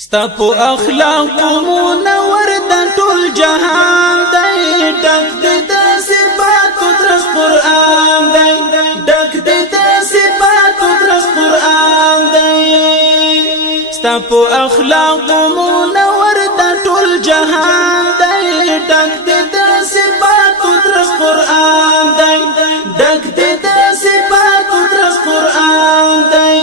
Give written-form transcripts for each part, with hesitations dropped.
ستا په اخلاق منور د ټول جهان دی ډک د صفات درس قرآن دی ډک د صفات درس قرآن دی ستا په اخلاق منور د ټول جهان دی ډک د صفات درس قرآن دی ډک د صفات درس قرآن دی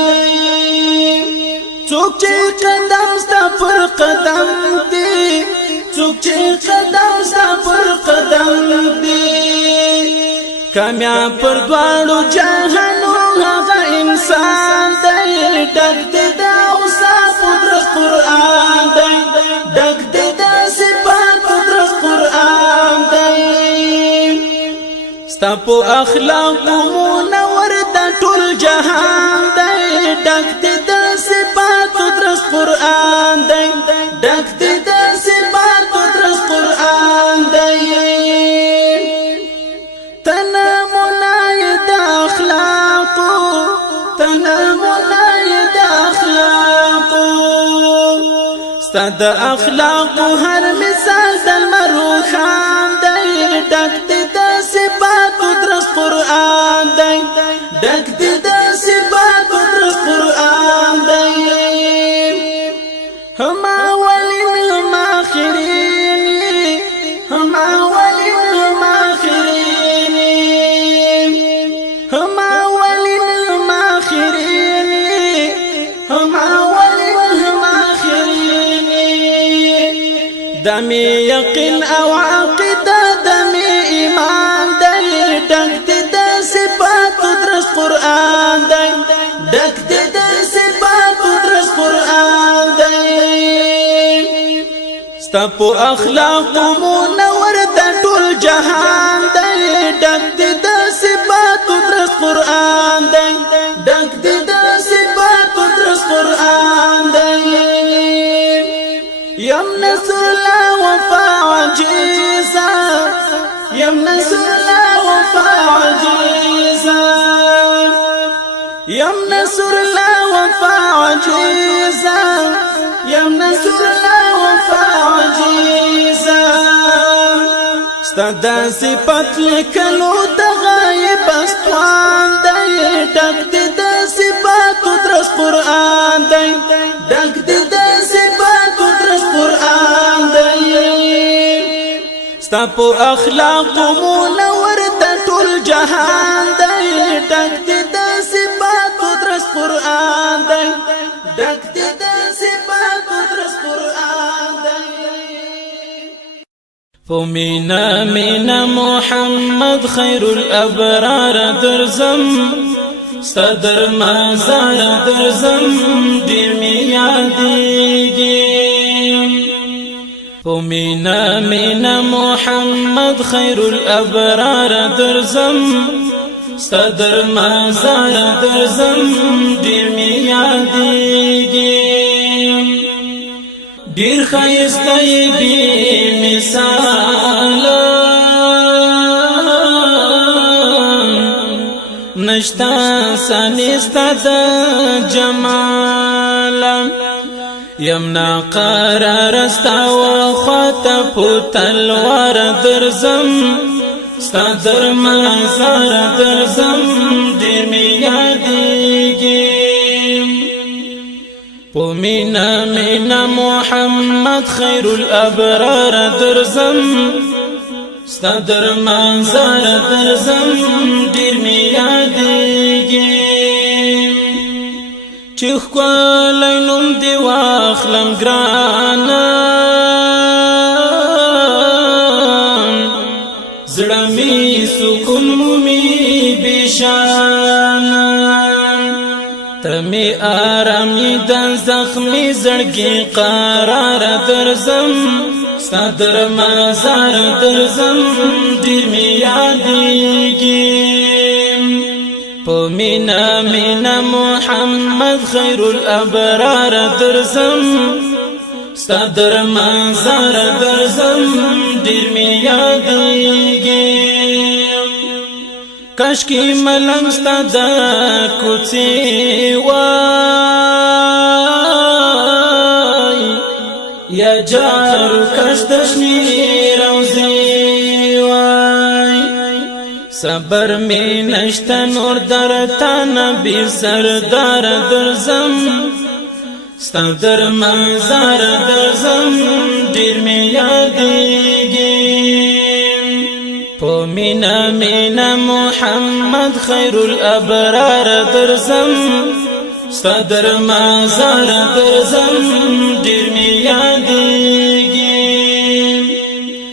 څوک چې قدم ستا پر قدم دی څوک چې قدم ستا پر قدم دی کامیاب پر دواړو جهانو هغه انسان دی ډک د اوصاف درس قرآن دی ډک د صفات درس قرآن دی ستا په اخلاق منور د ټول جهان دی ډک د صفات درس قرآن دی ډک د صفات درس قرآن دی تنا مناید اخلاق تنا مناید اخلاق ستاد اخلاق هر مثال د مروخان دی ډک د صفات درس قرآن دی ډک د صفات درس قرآن دی هم اولین هم آخرین هم اولین هم آخرین هم اولین هم آخرین هم اولین هم آخرین دمی یقین او عقیده دمی ایمان دی ډک د صفات درس قرآن دی ډک د صفات درس قرآن دی ستا په اخلاق منور د ټول جهان دی ډک د صفات درس قرآن دی ډک د صفات درس قرآن دی یم نصر الله وفا عجیزا یم نصر الله وفا عجیزا یم نصر الله وفا عجیزا یم نصر الله وفا عجیزا ستاد صفات لکلو د غایب استوان دی ډک د صفات درس قرآن دی ډک د صفات درس قرآن دی ستا په اخلاق منور د ټول جهان دی ډک د صفات درس قرآن دی ډک د صفات درس قرآن دی فمینا مینا محمد خیر الابرار درزم صدر مزار درزم ډیر می یادېږي فمینا مینا محمد خیر الابرار درزم صدر مزار درزم ډیر می یادېږي ډیر ښایسته بی مثال نشتا سنستا د جمال یمنا قرار استا و خطب تلوار درزم ستا در مزار درزم ډیر می یادېږي پومینا مینا محمد خیر الابرار درزم ستا در مزار درزم ډیر می یادېږي چې ښکلی نوم دې واخلم ګرانه زړه مې سکون مومي بېشانه ته مې آرامي د زخمي زړګي قرار درزم ستا در مزار درزم ډیر می یادېږي پومینا مینا محمد خیر الابرار درزم ستا در مزار درزم ډیر می یادېږي کاشکی ملنګ ستا د کوڅې وای یا جارو کشتشنی روزی وای صبر می نشتا نور درتا نبی سردار درزم ستا در منظر درزم دیر می یادیگی پو مینا مینا محمد خیر الابرار درزم ستا در منظر درزم دیر می یادیگی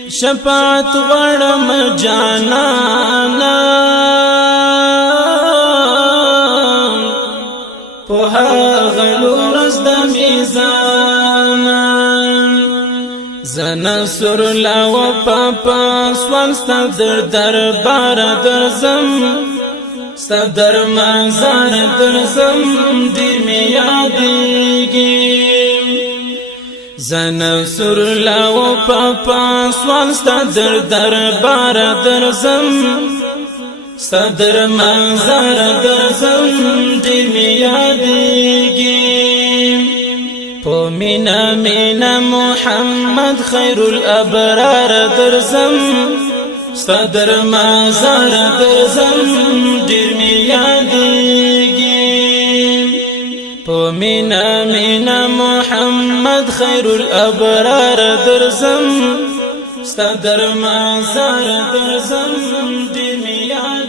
شفاعت غړم جانانا په هغه ورځ د میزان زنا سر لا و پاپا سوال ستا در دربار درزم ستا در منظر درزم دیر می یادیږي زنا سر لا و پاپا سوال ستا در دربار درزم ستا در منظر درزم دیر می یادیږي پو مینا مینا محمد خیر الابرار درزم ستا در منظر درزم دیر می یادیږي پو مینا مینا محمد خیر الابرار درزم ستا در منظر درزم دیر می یادیږي